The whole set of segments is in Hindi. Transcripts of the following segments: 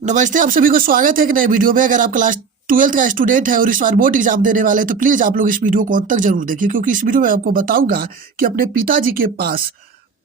नमस्ते, आप सभी को स्वागत है एक नए वीडियो में। अगर आप क्लास 12th का स्टूडेंट है और इस बार बोर्ड एग्जाम देने वाले हैं तो प्लीज़ आप लोग इस वीडियो को अंत तक जरूर देखिए, क्योंकि इस वीडियो में आपको बताऊंगा कि अपने पिताजी के पास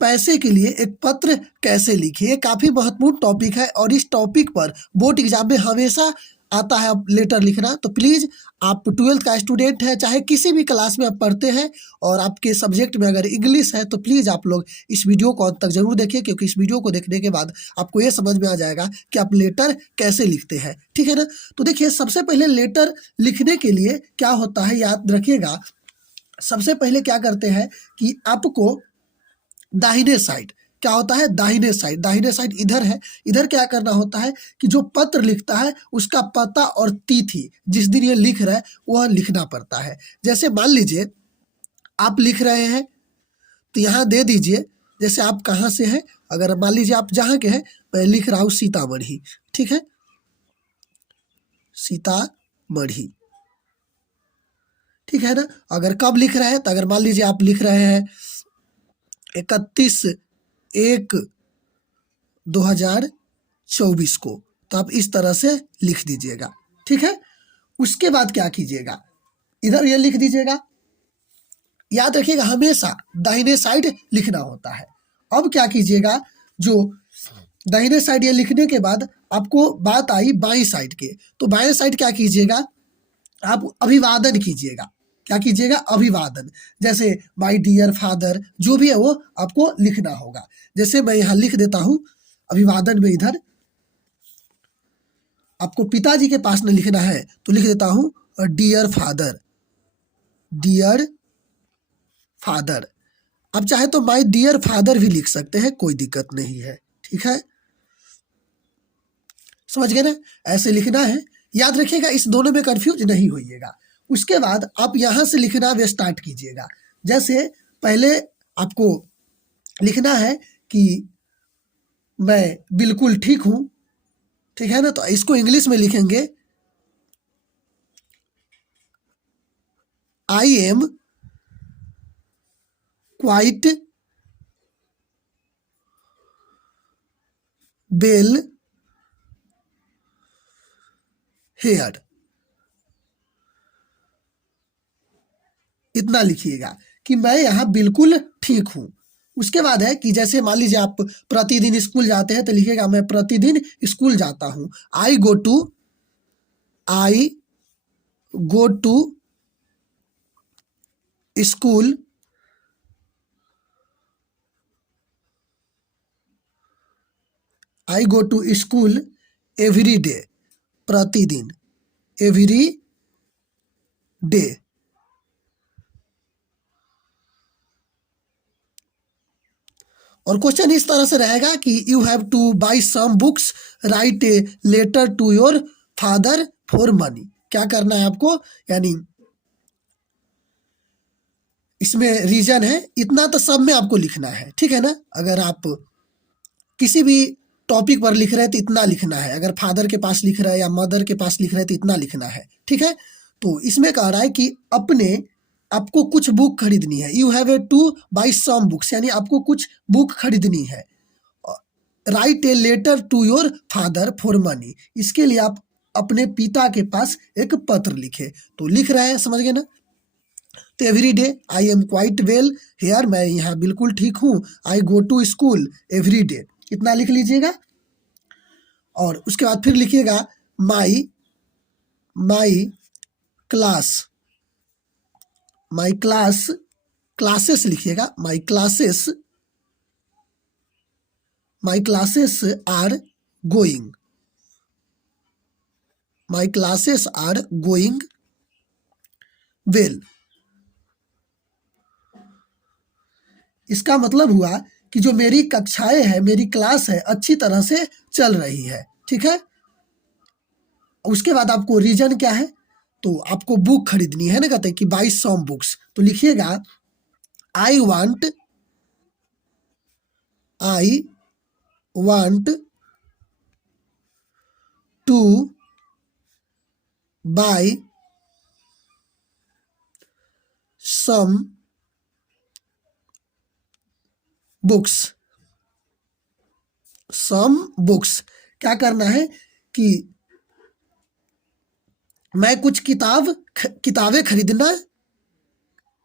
पैसे के लिए एक पत्र कैसे लिखें। ये काफ़ी महत्वपूर्ण टॉपिक है और इस टॉपिक पर बोर्ड एग्जाम में हमेशा आता है लेटर लिखना। तो प्लीज़ आप 12th का स्टूडेंट है, चाहे किसी भी क्लास में आप पढ़ते हैं और आपके सब्जेक्ट में अगर इंग्लिश है, तो प्लीज़ आप लोग इस वीडियो को अंत तक जरूर देखिए, क्योंकि इस वीडियो को देखने के बाद आपको ये समझ में आ जाएगा कि आप लेटर कैसे लिखते हैं। ठीक है ना? तो देखिए, सबसे पहले लेटर लिखने के लिए क्या होता है, याद रखिएगा। सबसे पहले क्या करते हैं कि आपको दाहिने साइड क्या होता है, दाहिने साइड इधर है। इधर क्या करना होता है कि जो पत्र लिखता है उसका पता और तिथि जिस दिन ये लिख रहा है वह लिखना पड़ता है। जैसे मान लीजिए आप लिख रहे हैं तो यहाँ दे दीजिए, जैसे आप कहाँ से हैं। अगर मान लीजिए आप जहाँ के हैं, मैं लिख रहा हूँ सीतामढ़ी। ठीक है, सीतामढ़ी। ठीक है ना? अगर कब लिख रहे हैं, तो अगर मान लीजिए आप लिख रहे हैं 31/1/2024 को, तो आप इस तरह से लिख दीजिएगा। ठीक है, उसके बाद क्या कीजिएगा, इधर ये लिख दीजिएगा। याद रखिएगा हमेशा दाहिने साइड लिखना होता है। अब क्या कीजिएगा, जो दाहिने साइड ये लिखने के बाद आपको बात आई बाईं साइड के, तो बाएं साइड क्या कीजिएगा, आप अभिवादन कीजिएगा। क्या कीजिएगा, अभिवादन। जैसे माय डियर फादर, जो भी है वो आपको लिखना होगा। जैसे मैं यहाँ लिख देता हूँ अभिवादन में, इधर आपको पिताजी के पास में लिखना है तो लिख देता हूँ डियर फादर, डियर फादर। आप चाहे तो माय डियर फादर भी लिख सकते हैं, कोई दिक्कत नहीं है। ठीक है, समझ गए ना? ऐसे लिखना है। याद रखिएगा, इस दोनों में कंफ्यूज नहीं होइएगा। उसके बाद आप यहाँ से लिखना भी स्टार्ट कीजिएगा। जैसे पहले आपको लिखना है कि मैं बिल्कुल ठीक हूँ। ठीक है ना? तो इसको इंग्लिश में लिखेंगे आई एम क्वाइट वेल हेयर। इतना लिखिएगा कि मैं यहाँ बिल्कुल ठीक हूँ। उसके बाद है कि जैसे मान लीजिए आप प्रतिदिन स्कूल जाते हैं, तो लिखिएगा मैं प्रतिदिन स्कूल जाता हूँ। I go to school I go to school every day, प्रतिदिन, एवरी डे। और क्वेश्चन इस तरह से रहेगा कि you have to buy some books, write a letter to your father for money. क्या करना है आपको, यानी इसमें रीजन है, इतना तो सब में आपको लिखना है। ठीक है ना? अगर आप किसी भी टॉपिक पर लिख रहे हैं तो इतना लिखना है। अगर फादर के पास लिख रहे हैं या मदर के पास लिख रहे हैं तो इतना लिखना है। ठीक है, तो इसमें कह रहा है कि आपको कुछ बुक खरीदनी है। You have a to buy some books, यानी आपको कुछ बुक खरीदनी है। Write a letter to your father for money, इसके लिए आप अपने पिता के पास एक पत्र लिखे। तो लिख रहे हैं, समझ गए ना? तो every day I am quite well here, मैं यहाँ बिल्कुल ठीक हूँ। I go to school every day, इतना लिख लीजिएगा। और उसके बाद फिर लिखिएगा my my class, my class, classes लिखिएगा, my classes are going, my classes are going well. इसका मतलब हुआ कि जो मेरी कक्षाएं है, मेरी क्लास है, अच्छी तरह से चल रही है। ठीक है, उसके बाद आपको रीजन क्या है, तो आपको बुक खरीदनी है ना, कहते हैं कि बाई सम बुक्स। तो लिखिएगा I want to buy some books, some books. क्या करना है कि मैं कुछ किताबें खरीदना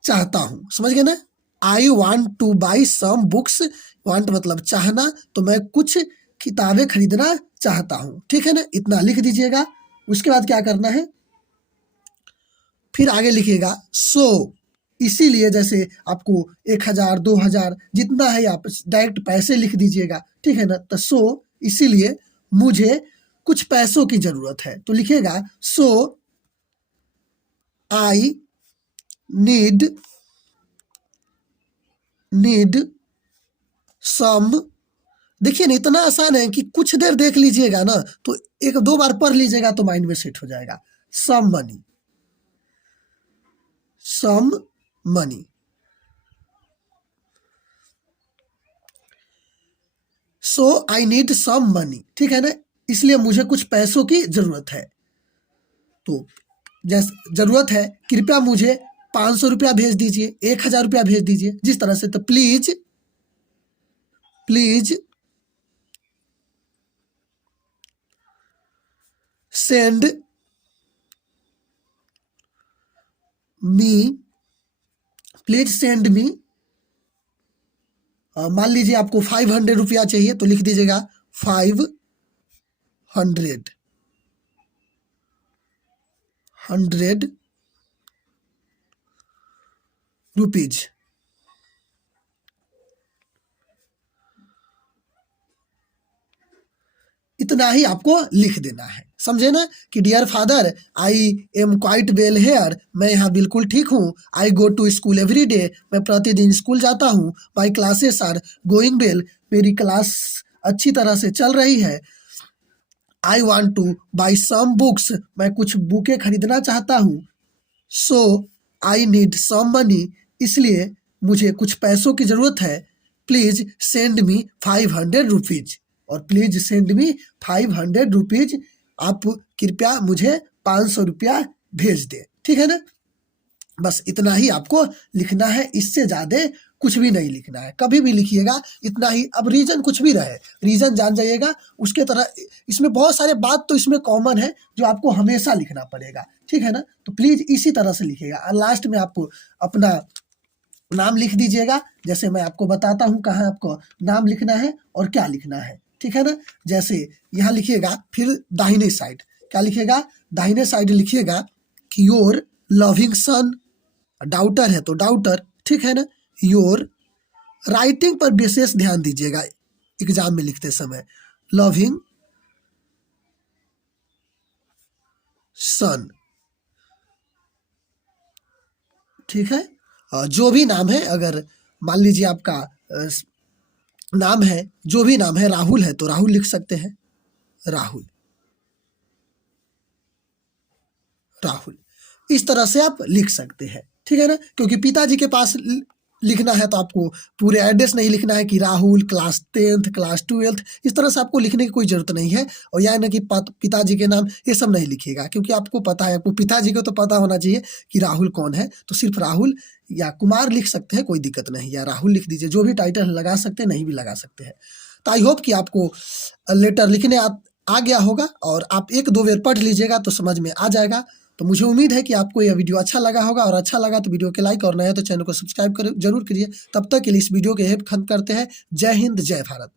चाहता हूँ, समझ गए ना। I want to buy some books, want मतलब चाहना, तो मैं कुछ किताबें खरीदना चाहता हूँ, ठीक है ना। इतना लिख दीजिएगा। उसके बाद क्या करना है, फिर आगे लिखिएगा सो, इसीलिए जैसे आपको 1000 2000 जितना है आप डायरेक्ट पैसे लिख दीजिएगा, ठीक है ना। तो सो इसीलिए मुझे कुछ पैसों की जरूरत है, तो लिखिएगा सो आई नीड सम। देखिए ना, इतना आसान है कि कुछ देर देख लीजिएगा ना, तो 1-2 बार पढ़ लीजिएगा तो माइंड में सेट हो जाएगा। Some money, so I need some money, ठीक है ना। इसलिए मुझे कुछ पैसों की जरूरत है। तो जैसे जरूरत है, कृपया मुझे 500 रुपया भेज दीजिए, 1000 रुपया भेज दीजिए, जिस तरह से। तो प्लीज सेंड मी, मान लीजिए आपको 500 रुपया चाहिए, तो लिख दीजिएगा 500 रुपीज। इतना ही आपको लिख देना है, समझे ना। कि dear father, I am quite well here, मैं यहाँ बिल्कुल ठीक हूँ। I go to school every day, मैं प्रतिदिन स्कूल जाता हूँ। My classes are going well, मेरी क्लास अच्छी तरह से चल रही है। I want to buy some books, मैं कुछ बुकें खरीदना चाहता हूँ। सो आई नीड सम मनी, इसलिए मुझे कुछ पैसों की ज़रूरत है। प्लीज़ सेंड मी 500 रुपीज़, और प्लीज़ सेंड मी 500 रुपीज़, आप कृपया मुझे 500 रुपया भेज दें, ठीक है ना। बस इतना ही आपको लिखना है, इससे ज़्यादा कुछ भी नहीं लिखना है। कभी भी लिखिएगा इतना ही। अब रीजन कुछ भी रहे, रीजन जान जाइएगा उसके तरह। इसमें बहुत सारे बात तो इसमें कॉमन है जो आपको हमेशा लिखना पड़ेगा, ठीक है ना। तो प्लीज़ इसी तरह से लिखिएगा। और लास्ट में आपको अपना नाम लिख दीजिएगा। जैसे मैं आपको बताता हूँ कहाँ आपको नाम लिखना है और क्या लिखना है, ठीक है ना। जैसे यहाँ लिखिएगा, फिर दाहिने साइड क्या लिखिएगा, दाहिने साइड लिखिएगा कि योर लविंग सन, डाउटर है तो डाउटर, ठीक है ना। योर, राइटिंग पर विशेष ध्यान दीजिएगा एग्जाम में लिखते समय। लविंग सन, ठीक है। जो भी नाम है, अगर मान लीजिए आपका नाम है, जो भी नाम है, राहुल है तो राहुल लिख सकते हैं, राहुल। इस तरह से आप लिख सकते हैं, ठीक है ना। क्योंकि पिताजी के पास लिखना है तो आपको पूरे एड्रेस नहीं लिखना है कि Rahul class 10th class 12th, इस तरह से आपको लिखने की कोई ज़रूरत नहीं है। और यह ना कि पिताजी के नाम, ये सब नहीं लिखिएगा, क्योंकि आपको पता है, आपको पिताजी को तो पता होना चाहिए कि राहुल कौन है। तो सिर्फ राहुल या कुमार लिख सकते हैं, कोई दिक्कत नहीं, या राहुल लिख दीजिए, जो भी टाइटल लगा सकते हैं, नहीं भी लगा सकते हैं। तो आई होप कि आपको लेटर लिखने आ गया होगा, और आप 1-2 बार पढ़ लीजिएगा तो समझ में आ जाएगा। तो मुझे उम्मीद है कि आपको यह वीडियो अच्छा लगा होगा, और अच्छा लगा तो वीडियो के लाइक, और नया तो चैनल को सब्सक्राइब जरूर करिए। तब तक के लिए इस वीडियो के खत्म करते हैं। जय हिंद, जय भारत।